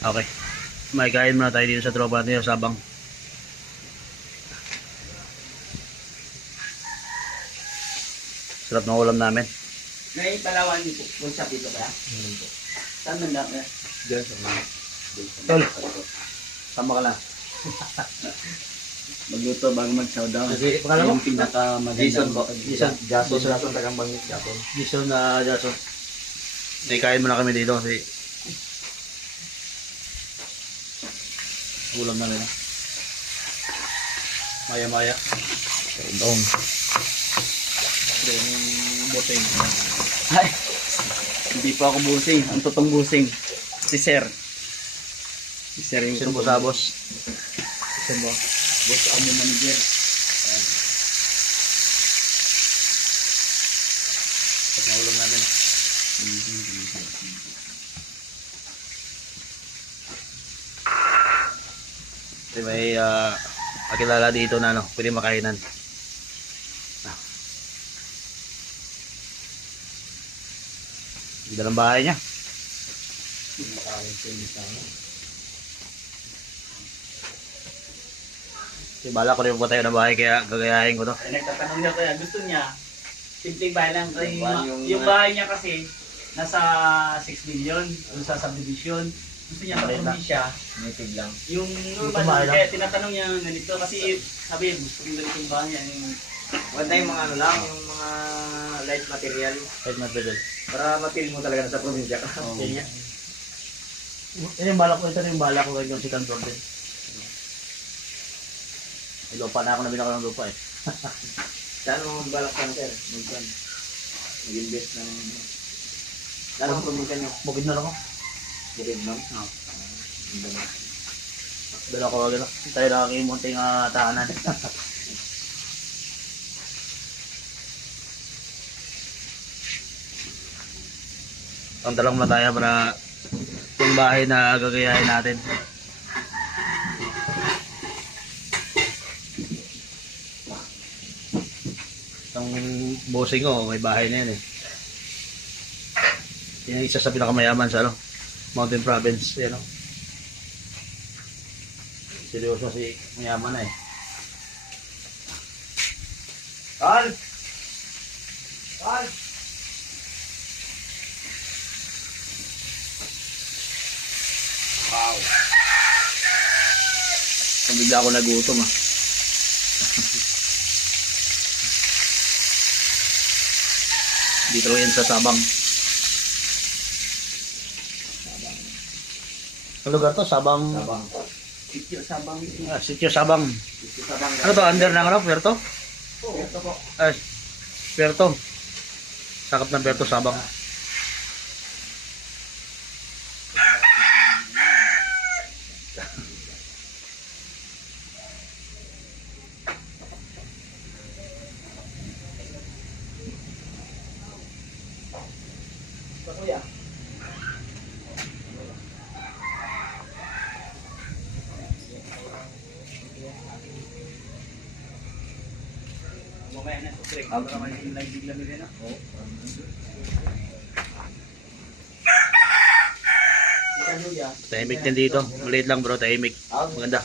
Okay. May kain muna tayo dito sa tropa natin sa Sabang. Sarap ng ulam namin. May Palawan po. Full shop dito kaya? Saan nandang kaya? Diyan sa mga. Tol, tama ka na. Magluto bago mag-showdown. Kasi, pangalan mo? Yung pinakamagandang. Jason po. Jason. Jason tagang bangit Jason. Jason na Jason. May kain muna kami dito kasi ulam na rin. Maya-maya. Doon. Then, boteng. Ay! Hindi po ako busing. Ang totoong busing. Si Sir. Si Sir yung Sino po sa boss? Sir mo. Boss ako mo manager. Pag na ulam namin. Kasi may kakilala dito na ano, pwede makainan. Ganda ng bahay niya. Kasi bala ko rin po tayo ng bahay kaya gagayahin ko to. Ay, nagtatanong niya kaya gusto niya. Simpleng bahay lang. Kasi Yung- yung bahay niya kasi nasa 6 million. Yung sa subdivision. Gusto niya sa probinsya. Native lang. Yung bahay urban, lang. kaya tinatanong niya ganito kasi sabi gusto kong ganito yung bahay niya. Maganda yung mga ano lang, yung mga light material. Kahit material. Para ma-feel mo talaga na sa probinsya ka. Yan niya. Ito yung bala ko, ito yung bala ko ngayon si Kantor din. May lupa na ako na binaka ng lupa eh. Saan mo balak ka na sir? Mag-invest ng... Saan ang probinsya nyo? Bukid na lang ako. Bukid no? Oo. Ang dami. Dala ko agad. Tayo nakakimunting tahanan. Ang dalang muna tayo para yung bahay na gagayahin natin. Ang bossing ko, may bahay na yan eh. Yan ang isa sa pinakamayaman sa ano, Mountain Province. Yan o. Seryoso si mayaman na eh. Carl! Carl! Wow. Bigla ako nagutom ah. Dito lang yan sa Sabang. Ang lugar to, Sabang. Sabang. Sityo Sabang. Sitio Sabang. Dito Sabang. Ano to, under ng ano, Puerto? Oo. Ito po. Puerto. Sakap ng Puerto, Sabang. Ito kuya. Mamaya na sa break. Para may bigla nila na. Tahimik din dito. Maliit lang bro, tahimik. Maganda.